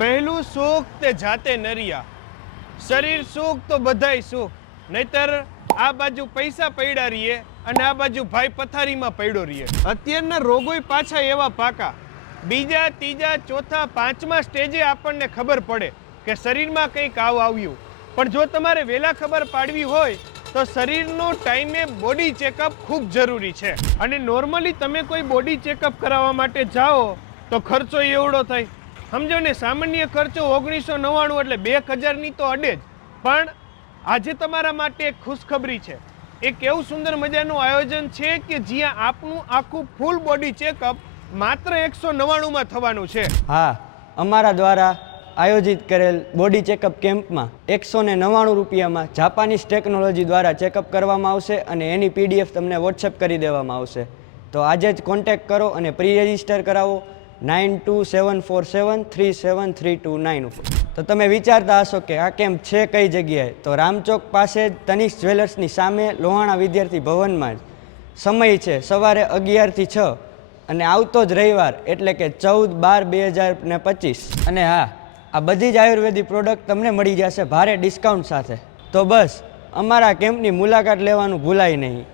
પહેલું સુખ તે જાતે નરિયા, શરીર સુખ તો બધાય સુખ, નહીતર આ બાજુ પૈસા પડ્યા રહીએ અને આ બાજુ ભાઈ પથારીમાં પડ્યો રહીએ. અત્યારના રોગોય પાછા એવા પાકા, બીજા ત્રીજા ચોથા પાંચમા સ્ટેજે આપણને ખબર પડે કે શરીરમાં કંઈક આવ્યું. પણ જો તમારે વહેલા ખબર પાડવી હોય તો શરીરનો ટાઈમે બોડી ચેકઅપ ખૂબ જરૂરી છે. અને નોર્મલી તમે કોઈ બોડી ચેકઅપ કરાવવા માટે જાઓ તો ખર્ચો એવડો થાય, સમજો ને. સામાન્ય ખર્ચો 1999 એટલે 2000ની તો અડે જ. પણ આજે તમારા માટે એક ખુશખબરી છે. એક એવું સુંદર મજાનું આયોજન છે કે જ્યાં આપનું આખું ફૂલ બોડી ચેકઅપ માત્ર 199માં થવાનું છે. હા, અમારા દ્વારા આયોજિત કરેલ બોડી ચેકઅપ કેમ્પમાં 199 રૂપિયામાં જાપાનીઝ ટેકનોલોજી દ્વારા ચેકઅપ કરવામાં આવશે અને એની PDF તમને વોટ્સએપ કરી દેવામાં આવશે. તો આજે જ કોન્ટેક્ટ કરો અને પ્રી રજિસ્ટર કરાવો 9274737329 ઉપર. તો તમે વિચારતા હશો કે આ કેમ્પ છે કઈ જગ્યાએ? તો રામચોક પાસે જ તનિષ્ક જ્વેલર્સની સામે લોહાણા વિદ્યાર્થી ભવનમાં જ. સમય છે સવારે 11 થી 6 અને આવતો જ રવિવાર એટલે કે 14/12/2025. અને હા, આ બધી જ આયુર્વેદિક પ્રોડક્ટ તમને મળી જશે ભારે ડિસ્કાઉન્ટ સાથે. તો બસ અમારા કેમ્પની મુલાકાત લેવાનું ભૂલાય નહીં.